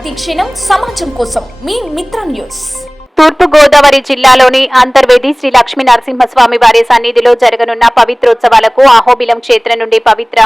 ప్రతిక్షణం సమాజం కోసం మీ మిత్ర న్యూస్. తూర్పు గోదావరి జిల్లాలోని అంతర్వేది శ్రీ లక్ష్మీ నరసింహస్వామి వారి సన్నిధిలో జరగనున్న పవిత్రోత్సవాలకు అహోబిలం క్షేత్రం నుండి పవిత్ర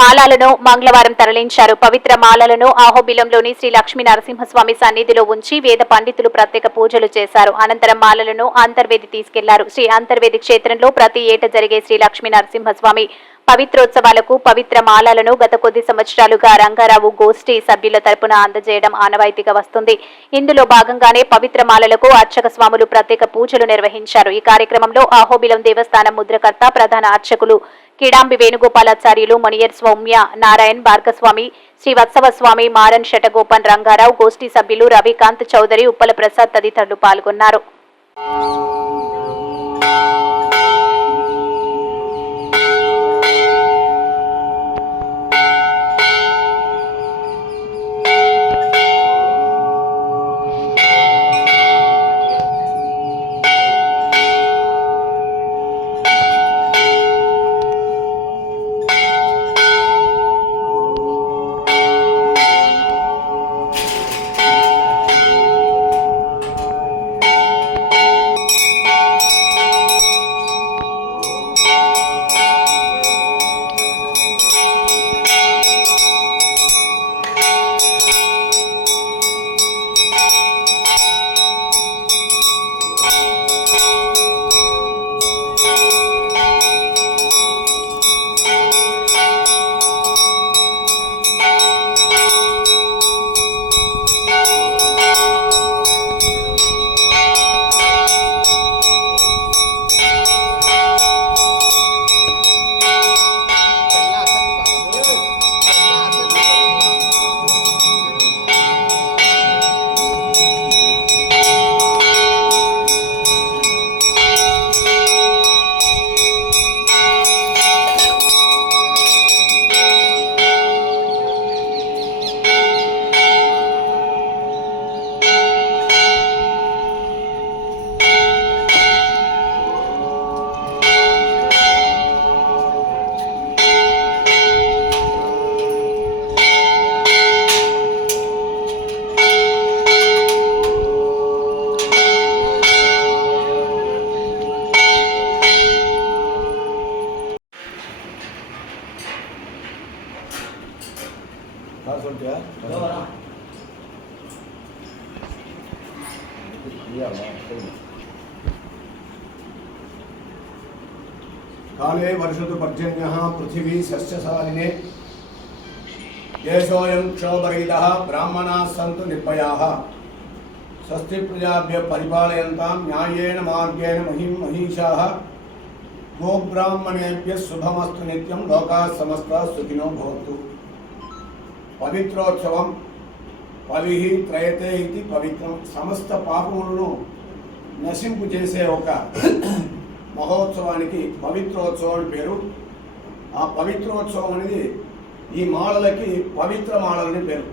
మాలలను మంగళవారం తరలించారు. పవిత్ర మాలలను అహోబిలంలోని శ్రీ లక్ష్మీ నరసింహస్వామి సన్నిధిలో ఉంచి వేద పండితులు ప్రత్యేక పూజలు చేశారు. అనంతరం మాలలను అంతర్వేది తీసుకెళ్లారు. శ్రీ అంతర్వేది క్షేత్రంలో ప్రతి ఏటా జరిగే శ్రీ లక్ష్మీ నరసింహస్వామి పవిత్రోత్సవాలకు పవిత్ర మాలలను గత కొద్ది సంవత్సరాలుగా రంగారావు గోష్ఠి సభ్యుల తరపున అందజేయడం ఆనవాయితీగా వస్తుంది. ఇందులో భాగంగానే పవిత్ర మాలలకు అర్చక స్వాములు ప్రత్యేక పూజలు నిర్వహించారు. ఈ కార్యక్రమంలో అహోబిలం దేవస్థానం ముద్రకర్త ప్రధాన అర్చకులు కిడాంబి వేణుగోపాలాచార్యులు, మణియర్ సౌమ్య, నారాయణ్ భార్గస్వామి, శ్రీవత్సవ స్వామి, మారన్ శటగోపన్, రంగారావు గోష్ఠి సభ్యులు రవికాంత్ చౌదరి, ఉప్పల ప్రసాద్ తదితరులు పాల్గొన్నారు. काले वर्षतु पर्जन्यः पृथिवी सस्यशालिने देशोऽयं क्षोभरहितः ब्राह्मणाः सन्तु निर्भयाः स्वस्ति प्रजाभ्यः परिपालयन्तां न्यायेन मार्गेण महिं महिषाः गोब्राह्मणेभ्यः शुभमस्तु नित्यं लोकाः समस्ताः सुखिनो भवन्तु। पवित्रोत्सवं पविः त्रयते इति पवित्रं समस्त पापमुలను నశింపు చేసే ఒక మహోత్సవానికి పవిత్రోత్సవం పేరు. ఆ పవిత్రోత్సవం అనేది ఈ మాలలకి పవిత్ర మాలలని పేరు.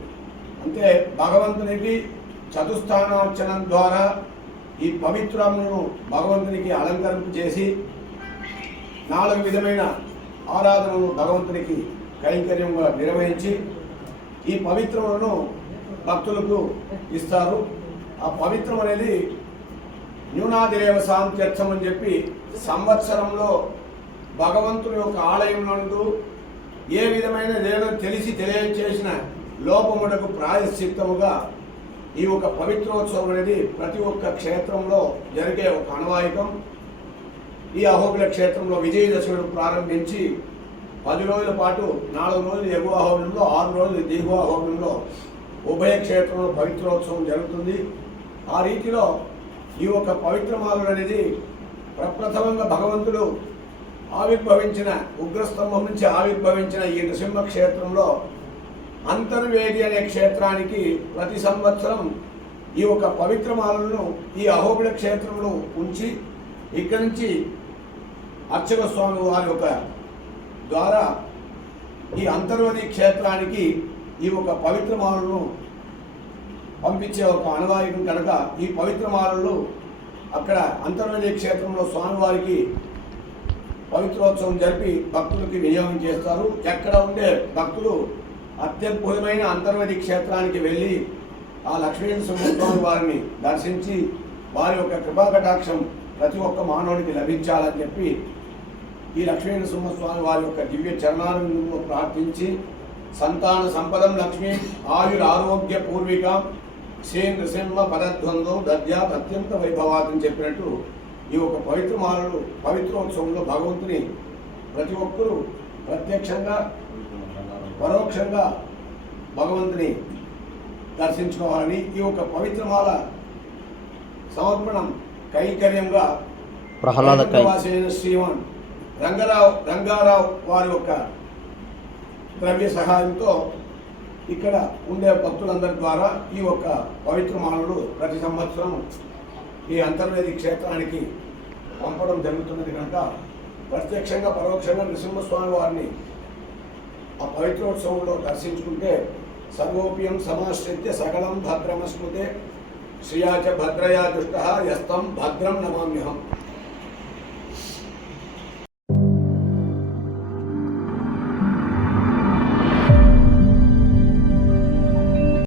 అంటే భగవంతునికి చతుస్థానార్చనం ద్వారా ఈ పవిత్రములను భగవంతునికి అలంకరింపు చేసి 4 విధమైన ఆరాధనలు భగవంతునికి కైంకర్యంగా నిర్వహించి ఈ పవిత్రములను భక్తులకు ఇస్తారు. ఆ పవిత్రం అనేది న్యూనాదిరేవ శాంత్యర్థం అని చెప్పి సంవత్సరంలో భగవంతుని యొక్క ఆలయంలో ఏ విధమైన ఏదో తెలిసి తెలియచేసిన లోపమునకు ప్రాయశ్చిత్తముగా ఈ ఒక పవిత్రోత్సవం అనేది ప్రతి ఒక్క క్షేత్రంలో జరిగే ఒక ఆనవాయితం. ఈ అహోబిల క్షేత్రంలో విజయదశమిని ప్రారంభించి 10 రోజుల పాటు 4 రోజులు ఎగువ అహోబిలంలో 6 రోజులు దిగువ అహోబిలంలో ఉభయ క్షేత్రంలో పవిత్రోత్సవం జరుగుతుంది. ఆ రీతిలో ఈ ఒక పవిత్రమాలలు అనేది ప్రప్రథమంగా భగవంతుడు ఆవిర్భవించిన ఉగ్రస్తంభం నుంచి ఆవిర్భవించిన ఈ నృసింహ క్షేత్రంలో అంతర్వేది అనే క్షేత్రానికి ప్రతి సంవత్సరం ఈ ఒక పవిత్రమాలను ఈ అహోబిల క్షేత్రంలో ఉంచి ఇక్కడి నుంచి అర్చక స్వామి వారి యొక్క ద్వారా ఈ అంతర్వేది క్షేత్రానికి ఈ ఒక పవిత్రమాలను పంపించే ఒక ఆనవాయితం కనుక ఈ పవిత్రమాలను అక్కడ అంతర్వేది క్షేత్రంలో స్వామివారికి పవిత్రోత్సవం జరిపి భక్తులకి వినియోగం చేస్తారు. ఎక్కడ ఉండే భక్తులు అత్యద్భుతమైన అంతర్వేది క్షేత్రానికి వెళ్ళి ఆ లక్ష్మీనరసింహస్వామి వారిని దర్శించి వారి యొక్క కృపాకటాక్షం ప్రతి ఒక్క మానవుడికి లభించాలని చెప్పి ఈ లక్ష్మీనరసింహస్వామి వారి యొక్క దివ్య చరణాలను ప్రార్థించి సంతాన సంపదం లక్ష్మీ ఆయురారోగ్య పూర్విక శ్రీ నృసింహ పదద్వందో దద్యాత్ అత్యంత వైభవాత్ అని చెప్పినట్టు ఈ యొక్క పవిత్రోత్సవంలో భగవంతుని ప్రతి ఒక్కరూ ప్రత్యక్షంగా పరోక్షంగా భగవంతుని దర్శించుకోవాలని ఈ యొక్క పవిత్రమాల సమర్పణం కైంకర్యంగా ప్రహ్లాదవాసైన శ్రీమాన్ రంగారావు వారి యొక్క ద్రవ్య సహాయంతో ఇక్కడ ఉండే భక్తులందరి ద్వారా ఈ యొక్క పవిత్రమాలలు ప్రతి సంవత్సరం ఈ అంతర్వేది క్షేత్రానికి పంపడం జరుగుతున్నది కనుక ప్రత్యక్షంగా పరోక్షంగా నృసింహస్వామి వారిని ఆ పవిత్రోత్సవంలో దర్శించుకుంటే సర్వోపియం సమాశ్రిత్య సకలం భద్రమస్మృతే శ్రియాచ భద్రయా దుష్ట యస్తం భద్రం నమామ్యహం.